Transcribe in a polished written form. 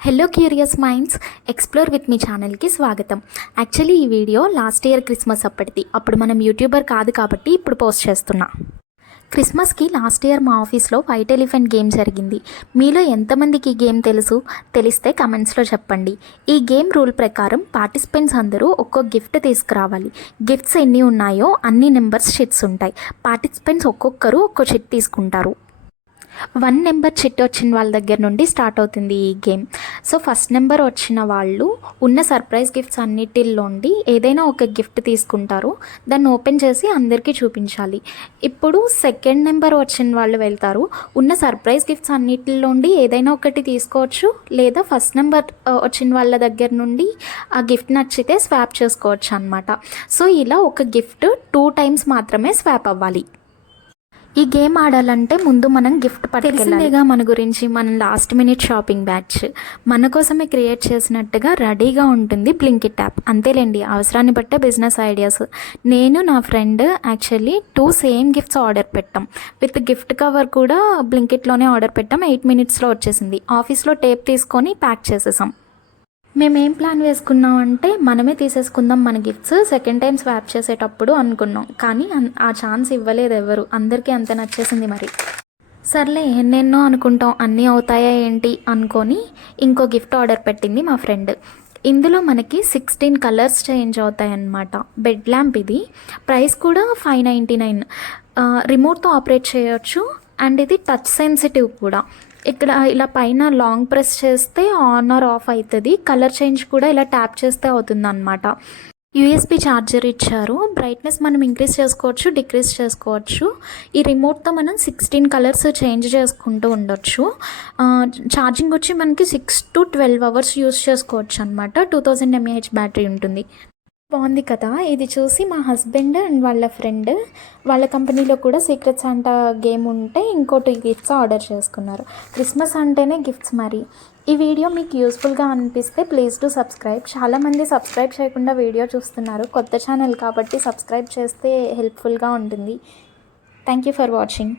Hello curious minds, explore with me ఛానల్కి స్వాగతం. Actually ఈ వీడియో లాస్ట్ ఇయర్ క్రిస్మస్ అప్పటిది. అప్పుడు మనం యూట్యూబర్ కాదు కాబట్టి ఇప్పుడు పోస్ట్ చేస్తున్నా. క్రిస్మస్కి లాస్ట్ ఇయర్ మా ఆఫీస్లో వైట్ ఎలిఫెంట్ గేమ్ జరిగింది. మీలో ఎంతమందికి ఈ గేమ్ తెలిస్తే కమెంట్స్లో చెప్పండి. ఈ గేమ్ రూల్ ప్రకారం పార్టిసిపెంట్స్ అందరూ ఒక్కో గిఫ్ట్ తీసుకురావాలి. గిఫ్ట్స్ ఎన్ని ఉన్నాయో అన్ని నెంబర్స్ షీట్స్ ఉంటాయి. పార్టిసిపెంట్స్ ఒక్కొక్కరు ఒక్కో షీట్ తీసుకుంటారు. 1 నెంబర్ చిట్ వచ్చిన వాళ్ళ దగ్గర నుండి స్టార్ట్ అవుతుంది ఈ గేమ్. సో ఫస్ట్ నెంబర్ వచ్చిన వాళ్ళు ఉన్న సర్ప్రైజ్ గిఫ్ట్స్ అన్నిటిలోండి ఏదైనా ఒక గిఫ్ట్ తీసుకుంటారు. దాన్ని ఓపెన్ చేసి అందరికీ చూపించాలి. ఇప్పుడు సెకండ్ నెంబర్ వచ్చిన వాళ్ళు వెళ్తారు. ఉన్న సర్ప్రైజ్ గిఫ్ట్స్ అన్నిటిలోండి ఏదైనా ఒకటి తీసుకోవచ్చు, లేదా ఫస్ట్ నెంబర్ వచ్చిన వాళ్ళ దగ్గర నుండి ఆ గిఫ్ట్ నచ్చితే స్వాప్ చేసుకోవచ్చు అనమాట. సో ఇలా ఒక గిఫ్ట్ 2 టైమ్స్ మాత్రమే స్వాప్ అవ్వాలి. ఈ గేమ్ ఆడాలంటే ముందు మనం గిఫ్ట్ పట్టుకెళ్ళాలిగా. మన గురించి మనం లాస్ట్ మినిట్ షాపింగ్ బ్యాచ్ మన కోసమే క్రియేట్ చేసినట్టుగా రెడీగా ఉంటుంది బ్లింకిట్ యాప్. అంతేలేండి, అవసరాన్ని బట్టే బిజినెస్ ఐడియాస్. నేను నా friend actually 2 same gifts order పెట్టాం. విత్ గిఫ్ట్ కవర్ కూడా బ్లింకిట్లోనే ఆర్డర్ పెట్టాం. 8 మినిట్స్లో వచ్చేసింది. ఆఫీస్లో టేప్ తీసుకొని ప్యాక్ చేసేసాం. మేమేం ప్లాన్ వేసుకున్నామంటే మనమే తీసేసుకుందాం మన గిఫ్ట్స్ సెకండ్ టైం స్వాప్ చేసేటప్పుడు అనుకున్నాం. కానీ ఆ ఛాన్స్ ఇవ్వలేదు ఎవరు. అందరికీ అంత నచ్చేసింది. మరి సర్లే ఎన్నెన్నో అనుకుంటాం, అన్నీ అవుతాయా ఏంటి అనుకొని ఇంకో గిఫ్ట్ ఆర్డర్ పెట్టింది మా ఫ్రెండ్. ఇందులో మనకి 16 కలర్స్ చేంజ్ అవుతాయి అన్నమాట. బెడ్ ల్యాంప్ ఇది. ప్రైస్ కూడా 599. రిమోట్తో ఆపరేట్ చేయొచ్చు. అండ్ ఇది టచ్ సెన్సిటివ్ కూడా. ఇక్కడ ఇలా పైన లాంగ్ ప్రెస్ చేస్తే ఆన్ ఆర్ ఆఫ్ అవుతుంది. కలర్ చేంజ్ కూడా ఇలా ట్యాప్ చేస్తే అవుతుంది అనమాట. యూఎస్బి ఛార్జర్ ఇచ్చారు. బ్రైట్నెస్ మనం ఇంక్రీజ్ చేసుకోవచ్చు, డిక్రీజ్ చేసుకోవచ్చు. ఈ రిమోట్తో మనం 16 కలర్స్ చేంజ్ చేసుకుంటూ ఉండొచ్చు. ఛార్జింగ్ వచ్చి మనకి 6 to 12 అవర్స్ యూస్ చేసుకోవచ్చు అనమాట. 2000 mAh బ్యాటరీ ఉంటుంది. బాగుంది కదా. ఇది చూసి మా హస్బెండ్ అండ్ వాళ్ళ ఫ్రెండ్ వాళ్ళ కంపెనీలో కూడా సీక్రెట్ శాంటా గేమ్ ఉంటే ఇంకోటి గిఫ్ట్స్ ఆర్డర్ చేసుకున్నారు. క్రిస్మస్ అంటేనే గిఫ్ట్స్. మరి ఈ వీడియో మీకు యూస్ఫుల్గా అనిపిస్తే ప్లీజ్ డు సబ్స్క్రైబ్. చాలామంది సబ్స్క్రైబ్ చేయకుండా వీడియో చూస్తున్నారు. కొత్త ఛానల్ కాబట్టి సబ్స్క్రైబ్ చేస్తే హెల్ప్ఫుల్గా ఉంటుంది. Thank you for watching.